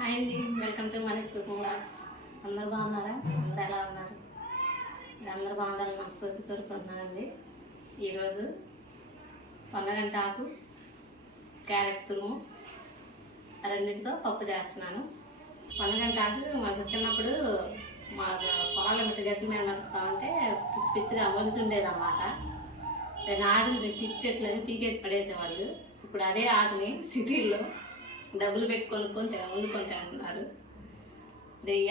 Hi అండి welcome to Mani's cooking blogs. అందరు బాగున్నారా? అందరు ఎలా ఉన్నారు? అందరు బాగుండాలని మనస్ఫూర్తి కోరుకుంటున్నానండి. ఈరోజు పొన్నగంట ఆకు క్యారెట్ తురుము రెండింటితో పప్పు చేస్తున్నాను. పొన్నగంట ఆకు మాకు చిన్నప్పుడు మా పొలాల మిట్టి గట్ల మీద నడుస్తూ ఉంటే పిచ్చి పిచ్చిగా మొలిసి ఉండేదన్నమాట. దాని పిచ్చి పిచ్చెట్లని పీకేసి పడేసేవాళ్ళు. ఇప్పుడు అదే ఆకుని సిటీల్లో డబ్బులు పెట్టి కొనుక్కొని తిన వండుకొని తింటున్నారు. ఇది ఈ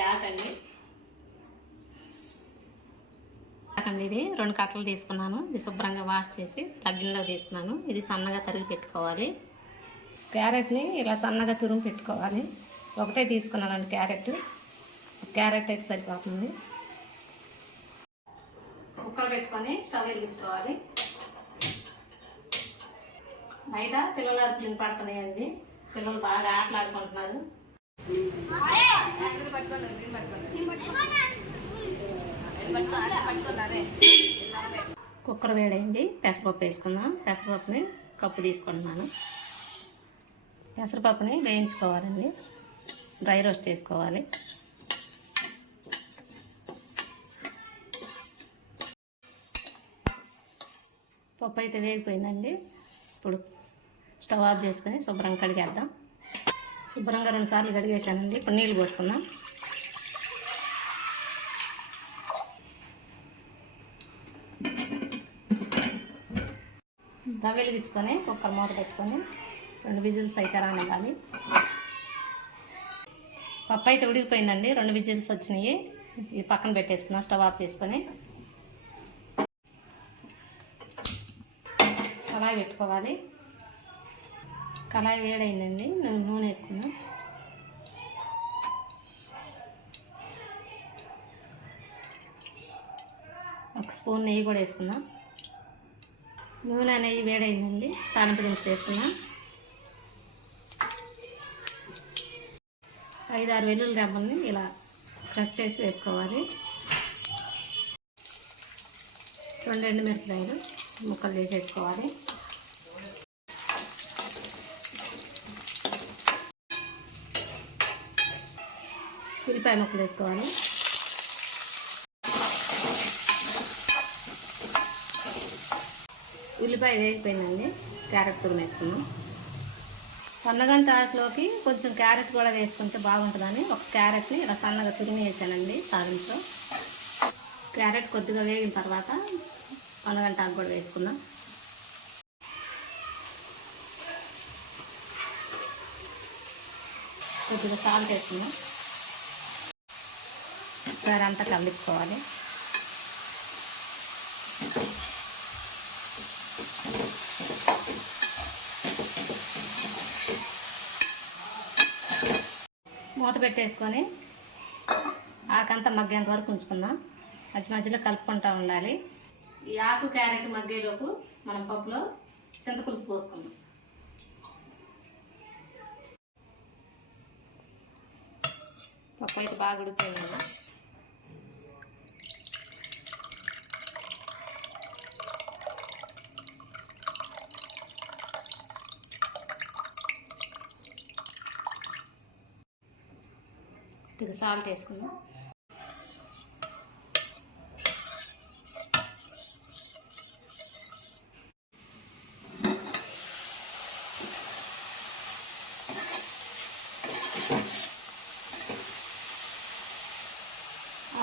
ఇది. రెండు కట్టలు తీసుకున్నాను. ఇది శుభ్రంగా వాష్ చేసి తగ్గినలో తీసుకున్నాను. ఇది సన్నగా తరిగి పెట్టుకోవాలి. క్యారెట్ని ఇలా సన్నగా తురుము పెట్టుకోవాలి. ఒకటే తీసుకున్నానండి క్యారెట్. క్యారెట్ అయితే సరిపోతుంది. కుక్కర్ పెట్టుకొని స్టవ్ వెలిగించుకోవాలి. బయట పిల్లల అరుపులు పడుతున్నాయండి పిల్లలు బాగా ఆటలాడుకుంటున్నారు. కుక్కర్ వేడైంది. పెసరపప్పు వేసుకుందాం. పెసరపప్పుని కప్పు తీసుకుంటున్నాను. పెసరపప్పుని వేయించుకోవాలండి. డ్రై రోస్ట్ చేసుకోవాలి. పప్పు అయితే వేగిపోయిందండి. ఇప్పుడు స్టవ్ ఆఫ్ చేసుకొని శుభ్రంగా కడిగేద్దాం. శుభ్రంగా రెండు సార్లు కడిగేసానండి ఇప్పుడు నీళ్ళు పోసుకుందాం. స్టవ్ వెలిగించుకొని కుక్కర్ మూత పెట్టుకొని రెండు విజిల్స్ అయితే రానివ్వాలి. పప్పు అయితే ఉడికిపోయిందండి. రెండు విజిల్స్ వచ్చినాయి. ఇది పక్కన పెట్టేసుకున్నాం స్టవ్ ఆఫ్ చేసుకొని. కళాయి పెట్టుకోవాలి. కళాయి వేడైందండి. నేను నూనె వేసుకున్నాం ఒక స్పూన్ నెయ్యి కూడా వేసుకుందాం. నూనె నెయ్యి వేడైందండి. తాలింపు దినుసులు వేసుకున్నాం ఐదు ఆరు వెల్లుల్లి రెబ్బల్ని ఇలా క్రష్ చేసి వేసుకోవాలి. రెండు ఎండుమిరపకాయలు ముక్కలు వేసేసుకోవాలి. ఉల్లిపాయ ముక్కలు వేసుకోవాలి. ఉల్లిపాయ వేగిపోయిందండి. క్యారెట్ తురుము వేసుకున్నాం సన్నగంట ఆకులోకి కొంచెం క్యారెట్ కూడా వేసుకుంటే బాగుంటుందని ఒక క్యారెట్ని ఇలా సన్నగా తురిమి వేసానండి సాగంతో. క్యారెట్ కొద్దిగా వేగిన తర్వాత సన్నగంట ఆకు కూడా వేసుకున్నాం కొద్దిగా సాల్ట్ వేసుకున్నాం ఒకసారి అంతా కలుపుకోవాలి. మూత పెట్టేసుకొని ఆకంతా మగ్గేంత వరకు ఉంచుకుందాం. మధ్య మధ్యలో కలుపుకుంటూ ఉండాలి. ఈ ఆకు క్యారెట్ మగ్గేలోపు మనం పప్పులో చింతపులుసు పోసుకుందాం. పప్పు అయితే బాగా ఉడిపోయింది కొద్దిగా సాల్ట్ వేసుకుందాం.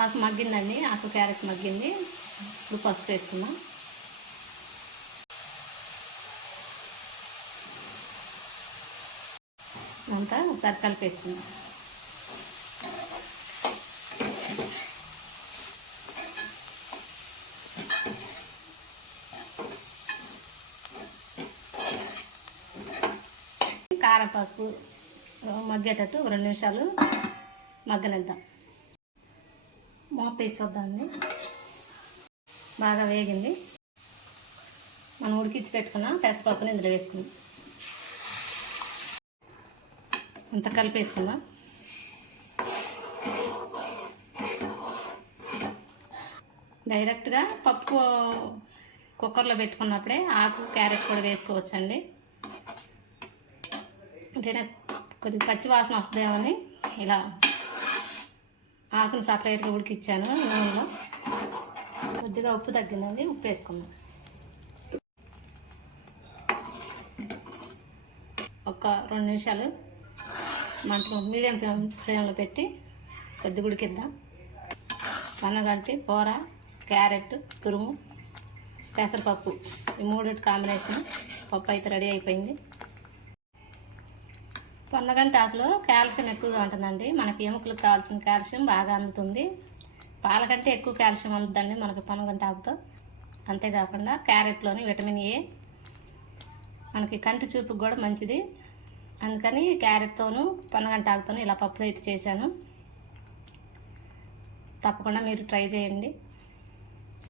ఆకు మగ్గిందండి ఆకు క్యారెట్ మగ్గింది. ఇప్పుడు పసుపు వేసుకుందాం. అంతా ఒకసారి కలిపేసుకుందాం. కారం పసుపు మగ్గేటట్టు రెండు నిమిషాలు మగ్గనిద్దాం. మోపేసి చూద్దామండి బాగా వేగింది. మనం ఉడికించి పెట్టుకున్న పెసరపప్పుని ఇందులో వేసుకుందాం. అంత కలిపేసుకుందాం. డైరెక్ట్గా పప్పు కుక్కర్లో పెట్టుకున్నప్పుడే ఆకు క్యారెట్ కూడా వేసుకోవచ్చండి. అంటే కొద్దిగా పచ్చి వాసన వస్తుందేమని ఇలా ఆకును సపరేట్గా ఉడికిచ్చాను నూనెలో. కొద్దిగా ఉప్పు తగ్గిందండి ఉప్పు వేసుకుందాం. ఒక రెండు నిమిషాలు మంట మీడియం ఫ్లేమ్ ఫ్లేమ్లో పెట్టి కొద్దిగా ఉడికిద్దాం. పన్నగంటి కూర క్యారెట్ తురుము పెసరపప్పు ఈ మూడు కాంబినేషన్ పప్పు అయితే రెడీ అయిపోయింది. పొన్నగంటి ఆకులో కాల్షియం ఎక్కువగా ఉంటుందండి. మనకి ఎముకలకు కావాల్సిన కాల్షియం బాగా అందుతుంది. పాల కంటే ఎక్కువ కాల్షియం అందుతుందండి మనకి పొన్నగంటి ఆకుతో అంతేకాకుండా క్యారెట్లోని విటమిన్ ఏ. మనకి కంటి చూపుకి కూడా మంచిది. అందుకని క్యారెట్తోనూ పొన్నగంటి ఆకుతోనూ ఇలా పప్పు అయితే చేశాను. తప్పకుండా మీరు ట్రై చేయండి.